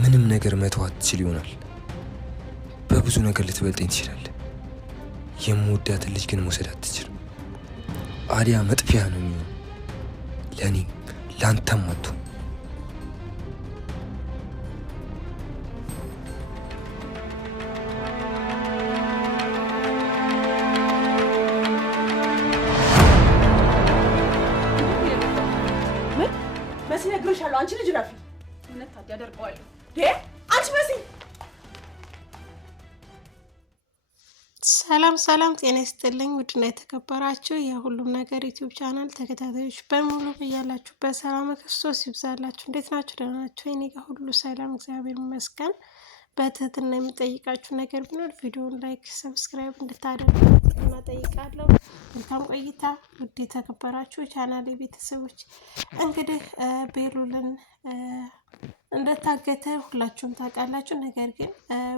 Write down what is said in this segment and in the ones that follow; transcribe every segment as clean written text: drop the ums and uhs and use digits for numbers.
ምንም ነገር መተዋት ትችል ይሆናል። በብዙ ነገር ልትበልጠኝ ትችላለህ። የምወዳትን ልጅ ግን መውሰድ አትችልም። አዲያ መጥፊያ ነው የሚሆነው ለእኔ ለአንተም አትሆን። መሲ ነግሬሻለሁ። አንቺ ልጅ ረፊ እውነት ታዲያ አደርገዋለሁ። አንቺ መሲ ሰላም ጤና ይስጥልኝ። ውድና የተከበራችሁ የሁሉም ነገር ዩቲዩብ ቻናል ተከታታዮች በሙሉ በያላችሁበት ሰላም ክርስቶስ ይብዛላችሁ። እንዴት ናችሁ? ደህና ናችሁ? እኔ ጋር ሁሉ ሰላም እግዚአብሔር ይመስገን። በትህትና የምጠይቃችሁ ነገር ቢኖር ቪዲዮውን ላይክ፣ ሰብስክራይብ እንድታደርጉ በትህትና እጠይቃለሁ። መልካም ቆይታ። ውድ የተከበራችሁ ቻናሌ ቤተሰቦች እንግዲህ ቤሉልን እንደታገተ ሁላችሁም ታውቃላችሁ። ነገር ግን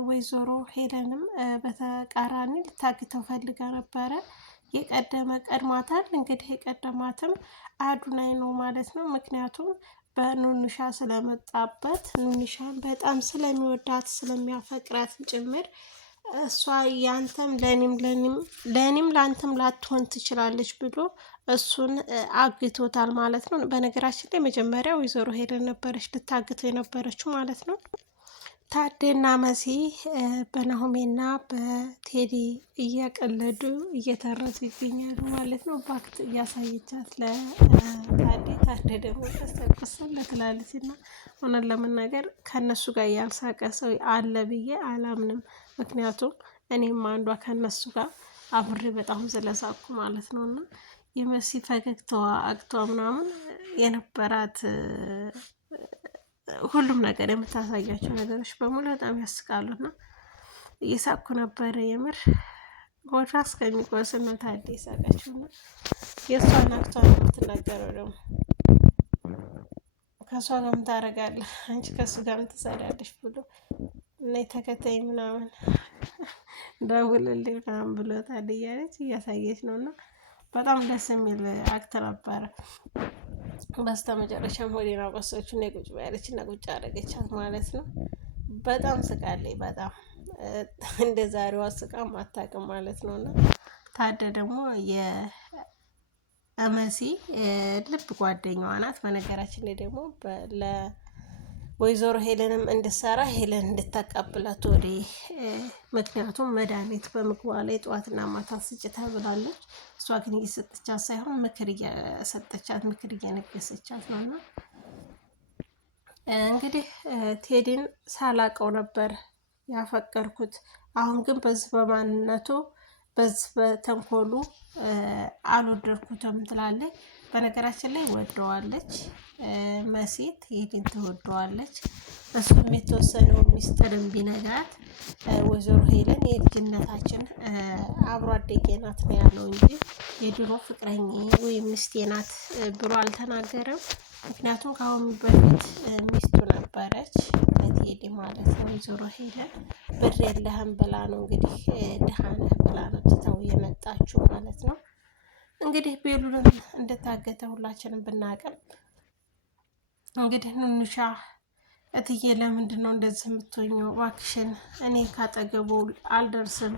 ወይዘሮ ሄለንም በተቃራኒ ልታግተው ፈልጋ ነበረ። ቀድሟታል። እንግዲህ የቀደማትም አዱናይ ነው ማለት ነው። ምክንያቱም በኑንሻ ስለመጣበት ኑንሻን በጣም ስለሚወዳት ስለሚያፈቅራት ጭምር እሷ ያንተም ለኔም ላንተም ላትሆን ትችላለች ብሎ እሱን አግቶታል ማለት ነው። በነገራችን ላይ መጀመሪያ ወይዘሮ ሄለን ነበረች ልታግተው የነበረችው ማለት ነው። ታዴና መሲ በናሆሜና በቴዲ እያቀለዱ እየተረሱ ይገኛሉ ማለት ነው። ባክት እያሳየቻት ለታዴ፣ ታዴ ደግሞ ተሰቅሰል ትላለች እና ሆነን ለመናገር ከነሱ ጋር ያልሳቀ ሰው አለ ብዬ አላምንም። ምክንያቱም እኔም አንዷ ከነሱ ጋር አብሬ በጣም ስለሳኩ ማለት ነው። እና የመሲ ፈገግታዋ አግቷ ምናምን የነበራት ሁሉም ነገር የምታሳያቸው ነገሮች በሙሉ በጣም ያስቃሉና እየሳኩ ነበረ። የምር ቦታ እስከሚቆስል ነው ታዴ ሳቃችሁና የእሷን አግቷ ነው የምትናገረው። ደግሞ ከእሷ ጋር ምን ታደርጋለህ አንቺ ከእሱ ጋር ምን ትሰሪያለሽ ብሎ እና ተከታይ ምናምን ደውልልኝ ምናምን ብሎ ታዴ እያለች እያሳየች ነው። እና በጣም ደስ የሚል አክት ነበረ። በስተ መጨረሻም ወዲና ቆሰች እና ቁጭ ባለች እና ቁጭ አደረገቻት ማለት ነው። በጣም ስቃለች። በጣም እንደ ዛሬዋ ስቃም አታውቅም ማለት ነው። እና ታደ ደግሞ የመሲ ልብ ጓደኛዋ ናት። በነገራችን ላይ ደግሞ ወይዘሮ ሄለንም እንድትሰራ ሄለን እንድታቀብላት ወደ ምክንያቱም መድኃኒት በምግቧ ላይ ጠዋትና ማታ ስጭ ተብላለች። እሷ ግን እየሰጠቻት ሳይሆን ምክር እየሰጠቻት ምክር እየነገሰቻት ነው። እና እንግዲህ ቴዲን ሳላቀው ነበር ያፈቀርኩት፣ አሁን ግን በዚህ በማንነቱ በዚህ በተንኮሉ አልወደድኩትም ትላለች። በነገራችን ላይ ወደዋለች መሲት ቴዲን ትወደዋለች። እሱም የተወሰነው ሚስጥርም ቢነግራት ወይዘሮ ሄለን የልጅነታችን አብሮ አደጌ ናት ነው ያለው እንጂ የድሮ ፍቅረኛ ወይም ሚስቴ ናት ብሎ አልተናገረም። ምክንያቱም ከአሁን በፊት ሚስቱ ነበረች ቴዲ ማለት ነው። ወይዘሮ ሄለን ብር የለህም ብላ ነው እንግዲህ ድሃ ነህ ብላ ነው ትተው የመጣችው ማለት ነው። እንግዲህ ቤሉልን እንደታገተ ሁላችንም ብናቅም እንግዲህ ኑንሻ እትዬ ለምንድን ነው እንደዚህ የምትሆኘው? እባክሽን እኔ ካጠገቡ አልደርስም፣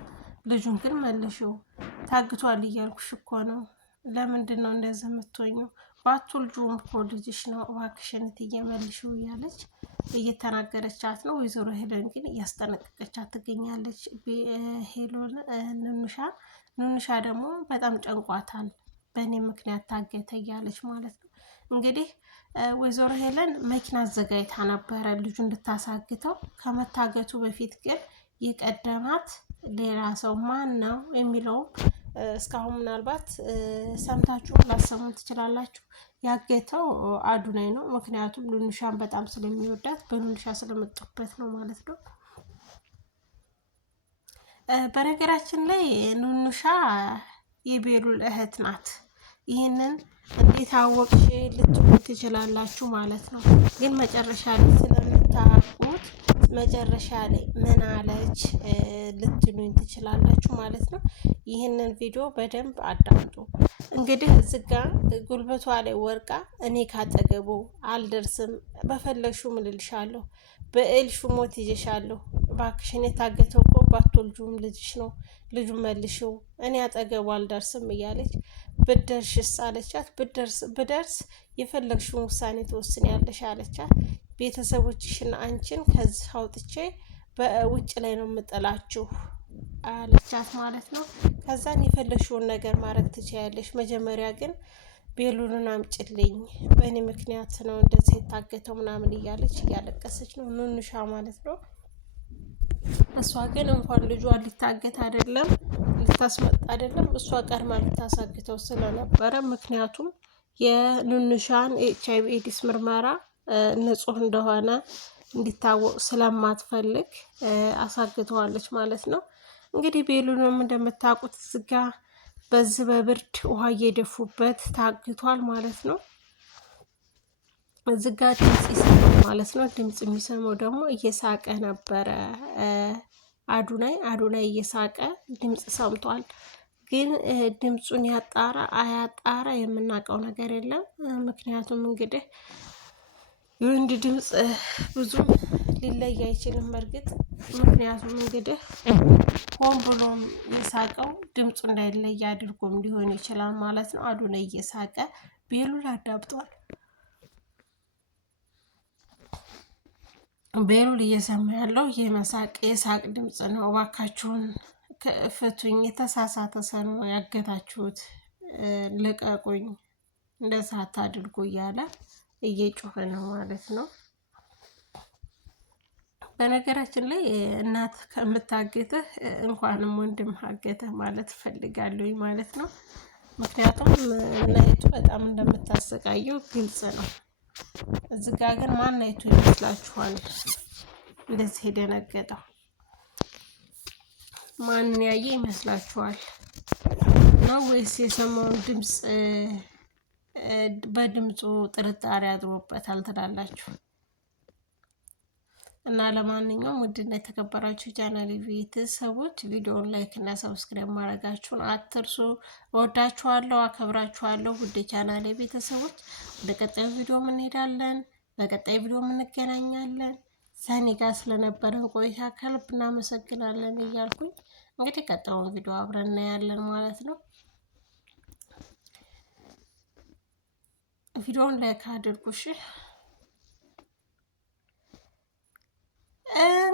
ልጁን ግን መልሽው፣ ታግቷል እያልኩሽ እኮ ነው። ለምንድን ነው እንደዚህ የምትሆኘው? ባትወልጂውም እኮ ልጅሽ ነው፣ እባክሽን እትዬ መልሽው እያለች እየተናገረቻት ነው። ወይዘሮ ሄለን ግን እያስጠነቀቀቻት ትገኛለች ሄሎን ኑንሻ ደግሞ በጣም ጨንቋታል። በእኔ ምክንያት ታገተ እያለች ማለት ነው። እንግዲህ ወይዘሮ ሄለን መኪና አዘጋጅታ ነበረ ልጁ እንድታሳግተው። ከመታገቱ በፊት ግን የቀደማት ሌላ ሰው ማን ነው የሚለውም እስካሁን ምናልባት ሰምታችሁ ላሰሙን ትችላላችሁ። ያገተው አዱናይ ነው። ምክንያቱም ኑንሻን በጣም ስለሚወዳት በኑንሻ ስለመጡበት ነው ማለት ነው። በነገራችን ላይ ኑንሻ የቤሉል እህት ናት። ይህንን እንዴት አወቅሽ ልትሉ ትችላላችሁ ማለት ነው። ግን መጨረሻ ላይ ስለምታውቁት መጨረሻ ላይ ምን አለች ልትሉኝ ትችላላችሁ ማለት ነው። ይህንን ቪዲዮ በደንብ አዳምጡ። እንግዲህ እዚህ ጋ ጉልበቷ ላይ ወርቃ እኔ ካጠገቡ አልደርስም፣ በፈለግሽው ምልልሻለሁ፣ በእልሹ ሞት ይዤሻለሁ፣ እባክሽን የታገተው እኮ ባትወልጂውም ልጅሽ ነው፣ ልጁ መልሽው፣ እኔ አጠገቡ አልደርስም እያለች ብደርሽስ አለቻት። ብደርስ የፈለግሽውን ውሳኔ ትወስኛለሽ አለቻት። ቤተሰቦችሽና አንቺን ከዚህ አውጥቼ በውጭ ላይ ነው የምጥላችሁ አለቻት ማለት ነው። ከዛን የፈለግሽውን ነገር ማድረግ ትችያለሽ፣ መጀመሪያ ግን ቤሉልን አምጭልኝ፣ በእኔ ምክንያት ነው እንደዚህ የታገተው ምናምን እያለች እያለቀሰች ነው ኑንሻ ማለት ነው። እሷ ግን እንኳን ልጇ ሊታገት አይደለም ልታስመጣ አይደለም እሷ ቀድማ ልታሳግተው ስለነበረ፣ ምክንያቱም የኑንሻን HIV ኤድስ ምርመራ ንጹህ እንደሆነ እንዲታወቅ ስለማትፈልግ አሳግተዋለች ማለት ነው። እንግዲህ ቤሉንም እንደምታውቁት ዝጋ በዚህ በብርድ ውሃ እየደፉበት ታግቷል ማለት ነው። ዝጋ ድምጽ ይሰማል ማለት ነው። ድምጽ የሚሰማው ደግሞ እየሳቀ ነበረ። አዱናይ እየሳቀ ድምጽ ሰምቷል። ግን ድምጹን ያጣራ አያጣራ የምናውቀው ነገር የለም። ምክንያቱም እንግዲህ የወንድ ድምጽ ብዙም ሊለይ አይችልም። በእርግጥ ምክንያቱም እንግዲህ ሆን ብሎም የሳቀው ድምፁ እንዳይለይ አድርጎም ሊሆን ይችላል ማለት ነው። አዱናይ እየሳቀ ቤሉል አዳምጧል። ቤሉል እየሰማ ያለው የሳቅ ድምፅ ነው። እባካችሁን ፍቱኝ፣ የተሳሳተ ሰው ነው ያገታችሁት፣ ልቀቁኝ፣ እንደዛ አታድርጉ እያለ እየጮኸ ነው ማለት ነው። በነገራችን ላይ እናት ከምታገትህ እንኳንም ወንድም አገተህ ማለት እፈልጋለሁ ማለት ነው። ምክንያቱም እናይቱ በጣም እንደምታሰቃየው ግልጽ ነው። እዚህ ጋ ግን ማን አይቱ ይመስላችኋል እንደዚህ የደነገጠው? ማንን ያየ ይመስላችኋል? ነው ወይስ የሰማውን ድምፅ በድምፁ ጥርጣሬ አድሮበታል ትላላችሁ? እና ለማንኛውም ውድና የተከበራችሁ ቻናል ቤተሰቦች ቪዲዮውን ላይክ እና ሰብስክራይብ ማድረጋችሁን አትርሱ። እወዳችኋለሁ፣ አከብራችኋለሁ። ውድ ቻናል ቤተሰቦች ወደ ቀጣዩ ቪዲዮ እንሄዳለን። በቀጣይ ቪዲዮ እንገናኛለን። ሰኒ ጋር ስለነበረን ቆይታ ከልብ እናመሰግናለን እያልኩኝ እንግዲህ ቀጣዩን ቪዲዮ አብረን እናያለን ማለት ነው። ቪዲዮውን ላይክ አድርጉ እሺ።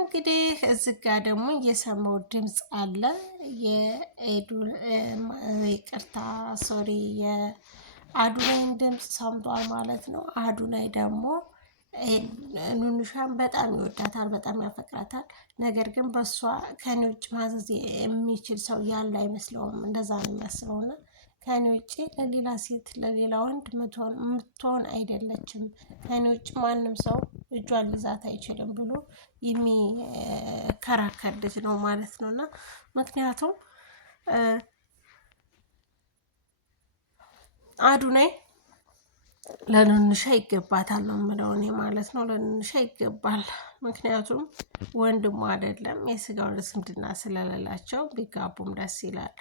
እንግዲህ እዚህ ጋር ደግሞ የሰማው ድምፅ አለ። ይቅርታ ሶሪ፣ የአዱናይን ድምፅ ሰምቷል ማለት ነው። አዱናይ ደግሞ ኑንሻን በጣም ይወዳታል፣ በጣም ያፈቅራታል። ነገር ግን በእሷ ከኔ ውጭ ማዘዝ የሚችል ሰው ያለ አይመስለውም። እንደዛ ነው የሚያስበውና ከኔ ውጭ ለሌላ ሴት ለሌላ ወንድ የምትሆን አይደለችም፣ ከኔ ውጭ ማንም ሰው እጇን ሊዛት አይችልም ብሎ የሚከራከር ልጅ ነው ማለት ነው። እና ምክንያቱም አዱናይ ለኑንሻ ይገባታል ነው የምለው እኔ ማለት ነው። ለኑንሻ ይገባል። ምክንያቱም ወንድሙ አይደለም የስጋውን ዝምድና ስለሌላቸው ቢጋቡም ደስ ይላል።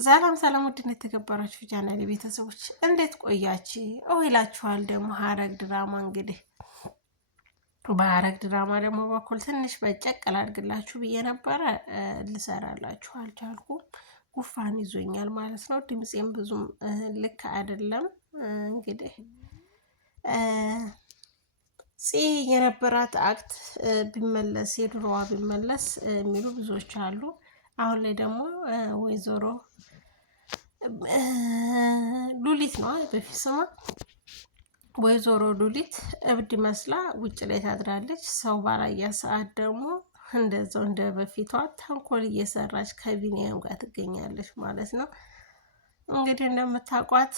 ሰላም ሰላም፣ ውድና የተከበራችሁ ቻናሌ ቤተሰቦች እንዴት ቆያችሁ ይላችኋል። ደግሞ ሐረግ ድራማ እንግዲህ በሐረግ ድራማ ደግሞ በኩል ትንሽ በጨቅ ላድርግላችሁ ብዬ ነበረ፣ ልሰራላችሁ አልቻልኩም። ጉፋን ይዞኛል ማለት ነው። ድምፄም ብዙም ልክ አይደለም። እንግዲህ ፂ የነበራት አክት ቢመለስ የድሮዋ ቢመለስ የሚሉ ብዙዎች አሉ። አሁን ላይ ደግሞ ወይዘሮ ሉሊት ነው በፊት ስሟ፣ ወይዘሮ ሉሊት እብድ መስላ ውጭ ላይ ታድራለች። ሰው ባላያ ሰዓት ደግሞ እንደዛው እንደ በፊቷ ተንኮል እየሰራች ከቢኒያም ጋር ትገኛለች ማለት ነው። እንግዲህ እንደምታውቋት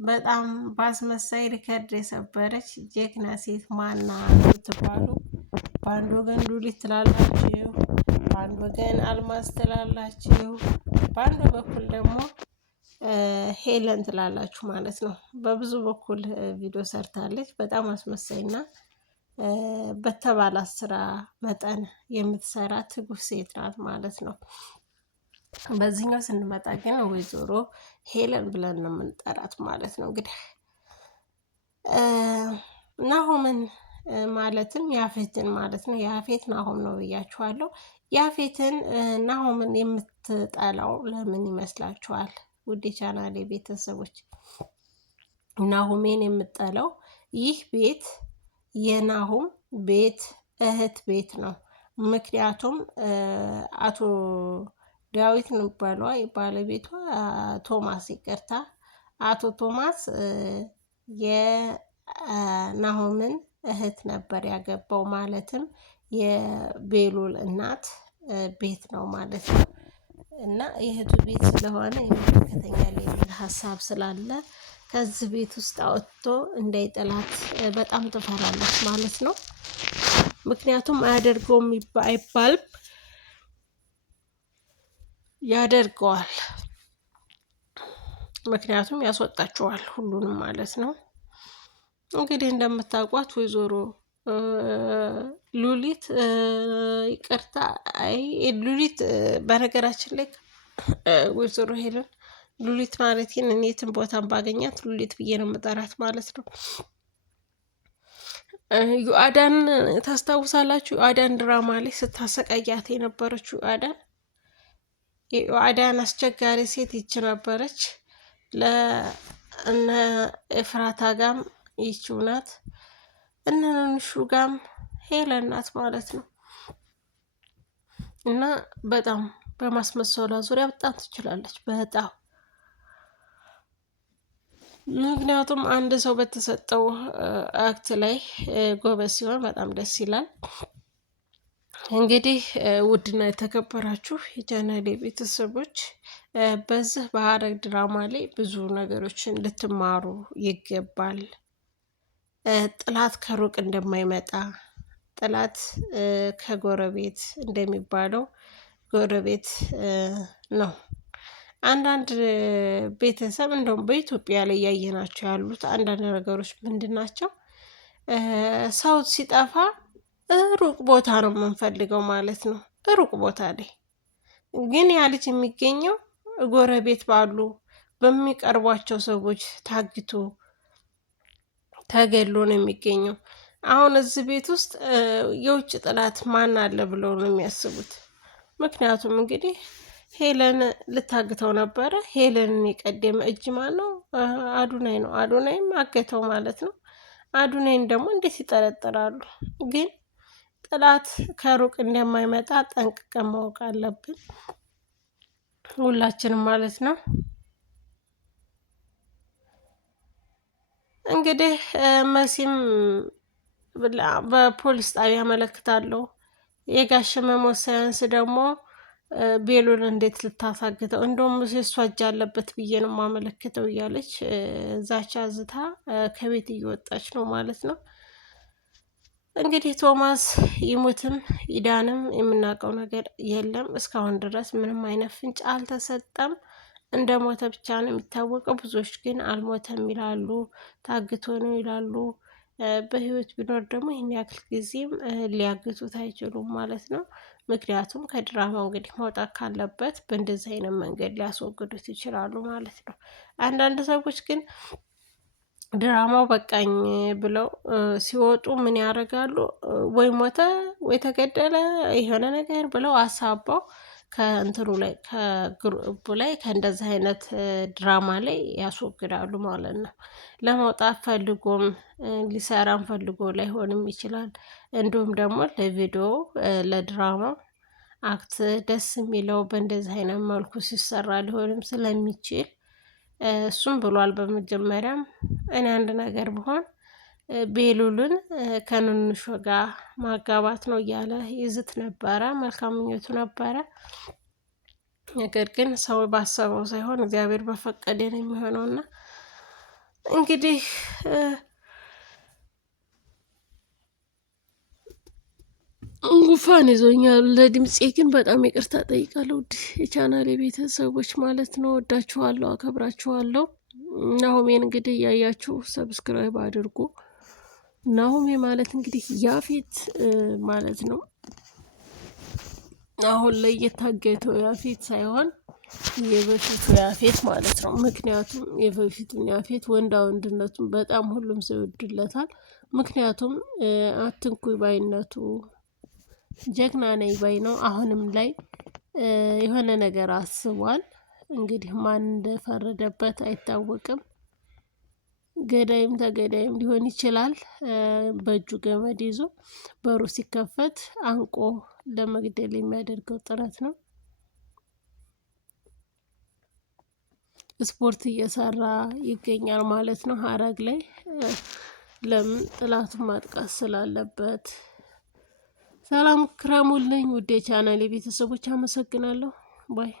በጣም ባስመሳይ ሪከርድ የሰበረች ጀግና ሴት ማና ትባሉ። በአንድ ወገን ሉሊት ትላላችሁ፣ በአንድ ወገን አልማዝ ትላላችሁ፣ በአንድ በኩል ደግሞ ሄለን ትላላችሁ ማለት ነው። በብዙ በኩል ቪዲዮ ሰርታለች። በጣም አስመሳይና በተባላት ስራ መጠን የምትሰራ ትጉህ ሴት ናት ማለት ነው። በዚህኛው ስንመጣ ግን ወይዘሮ ሄለን ብለን ነው የምንጠራት ማለት ነው። እንግዲህ ናሆምን ማለትም ያፌትን ማለት ነው። ያፌት ናሆም ነው ብያችኋለሁ። ያፌትን ናሆምን የምትጠላው ለምን ይመስላችኋል? ውድ ቻናሌ ቤተሰቦች ናሆሜን የምትጠላው ይህ ቤት የናሆም ቤት እህት ቤት ነው። ምክንያቱም አቶ ዳዊት ነው የሚባለው ባለቤቷ ቶማስ ይቅርታ፣ አቶ ቶማስ የናሆምን እህት ነበር ያገባው። ማለትም የቤሉል እናት ቤት ነው ማለት ነው። እና የእህቱ ቤት ስለሆነ ይመለከተኛል የሚል ሀሳብ ስላለ ከዚህ ቤት ውስጥ አወጥቶ እንዳይጥላት በጣም ትፈራለች ማለት ነው። ምክንያቱም አያደርገውም አይባልም፣ ያደርገዋል። ምክንያቱም ያስወጣቸዋል ሁሉንም ማለት ነው። እንግዲህ እንደምታውቋት ወይዘሮ ሉሊት ይቅርታ፣ አይ ሉሊት በነገራችን ላይ ወይዘሮ ሄለን ሉሊት ማለት እኔ የትም ቦታን ባገኛት ሉሊት ብዬ ነው የምጠራት ማለት ነው። ዩአዳን ታስታውሳላችሁ? ዩአዳን ድራማ ላይ ስታሰቃያት የነበረችው ዩአዳን፣ የዩአዳን አስቸጋሪ ሴት ይች ነበረች። ለእነ ኤፍራታ ጋም ይችው ናት፣ እነ ንሹ ጋም ሄለን ናት ማለት ነው። እና በጣም በማስመሰሏ ዙሪያ በጣም ትችላለች በጣም። ምክንያቱም አንድ ሰው በተሰጠው አክት ላይ ጎበዝ ሲሆን በጣም ደስ ይላል። እንግዲህ ውድና የተከበራችሁ የቻናሌ ቤተሰቦች በዚህ በሐረግ ድራማ ላይ ብዙ ነገሮችን ልትማሩ ይገባል። ጥላት ከሩቅ እንደማይመጣ፣ ጥላት ከጎረቤት እንደሚባለው ጎረቤት ነው። አንዳንድ ቤተሰብ እንደውም በኢትዮጵያ ላይ እያየናቸው ያሉት አንዳንድ ነገሮች ምንድን ናቸው? ሰው ሲጠፋ ሩቅ ቦታ ነው የምንፈልገው ማለት ነው። ሩቅ ቦታ ላይ ግን ያ ልጅ የሚገኘው ጎረቤት ባሉ በሚቀርቧቸው ሰዎች ታግቶ ተገሎ ነው የሚገኘው። አሁን እዚህ ቤት ውስጥ የውጭ ጠላት ማን አለ ብለው ነው የሚያስቡት። ምክንያቱም እንግዲህ ሄለን ልታግተው ነበረ። ሄለንን የቀደመ እጅ ማን ነው? አዱናይ ነው። አዱናይም አገተው ማለት ነው። አዱናይን ደግሞ እንዴት ይጠረጥራሉ? ግን ጠላት ከሩቅ እንደማይመጣ ጠንቅቀን ማወቅ አለብን ሁላችንም ማለት ነው። እንግዲህ መሲም በፖሊስ ጣቢያ አመለክታለሁ፣ የጋሽ መሞት ሳያንስ ደግሞ ቤሉል እንዴት ልታሳግተው፣ እንደውም እሷ እጅ አለበት ብዬ ነው የማመለክተው እያለች ዛቻ ዝታ ከቤት እየወጣች ነው ማለት ነው። እንግዲህ ቶማስ ይሙትም ይዳንም የምናውቀው ነገር የለም። እስካሁን ድረስ ምንም አይነት ፍንጭ አልተሰጠም። እንደ ሞተ ብቻ ነው የሚታወቀው። ብዙዎች ግን አልሞተም ይላሉ፣ ታግቶ ነው ይላሉ። በህይወት ቢኖር ደግሞ ይህን ያክል ጊዜም ሊያግቱት አይችሉም ማለት ነው። ምክንያቱም ከድራማው እንግዲህ መውጣት ካለበት በእንደዚህ አይነት መንገድ ሊያስወግዱት ይችላሉ ማለት ነው። አንዳንድ ሰዎች ግን ድራማው በቃኝ ብለው ሲወጡ ምን ያደርጋሉ? ወይ ሞተ ወይ ተገደለ የሆነ ነገር ብለው አሳባው ከእንትኑ ላይ ከግሩፕ ላይ ከእንደዚህ አይነት ድራማ ላይ ያስወግዳሉ ማለት ነው። ለመውጣት ፈልጎም ሊሰራም ፈልጎ ላይሆንም ይችላል። እንዲሁም ደግሞ ለቪዲዮ ለድራማ አክት ደስ የሚለው በእንደዚህ አይነት መልኩ ሲሰራ ሊሆንም ስለሚችል እሱም ብሏል። በመጀመሪያም እኔ አንድ ነገር ብሆን ቤሉልን ከንንሾ ጋር ማጋባት ነው እያለ ይዝት ነበረ። መልካም ምኞቱ ነበረ። ነገር ግን ሰው ባሰበው ሳይሆን እግዚአብሔር በፈቀደ ነው የሚሆነውና እንግዲህ ጉፋን ይዞኛል። ለድምፄ ግን በጣም ይቅርታ ጠይቃለሁ። ውድ የቻናሌ ቤተሰቦች ማለት ነው። ወዳችኋለሁ፣ አከብራችኋለሁ። ናሆሜን እንግዲህ እያያችሁ ሰብስክራይብ አድርጉ። ናሆሜ ማለት እንግዲህ ያፌት ማለት ነው። አሁን ላይ የታገተው ያፌት ሳይሆን የበፊቱ ያፌት ማለት ነው። ምክንያቱም የበፊቱን ያፌት ወንዳ ወንድነቱን በጣም ሁሉም ሰው ይወድለታል። ምክንያቱም አትንኩኝ ባይነቱ ጀግና ነኝ ባይ ነው። አሁንም ላይ የሆነ ነገር አስቧል። እንግዲህ ማን እንደፈረደበት አይታወቅም። ገዳይም ተገዳይም ሊሆን ይችላል። በእጁ ገመድ ይዞ በሩ ሲከፈት አንቆ ለመግደል የሚያደርገው ጥረት ነው። ስፖርት እየሰራ ይገኛል ማለት ነው ሀረግ ላይ። ለምን ጥላቱን ማጥቃት ስላለበት። ሰላም ክረሙልኝ ውዴ ቻናል የቤተሰቦች አመሰግናለሁ ባይ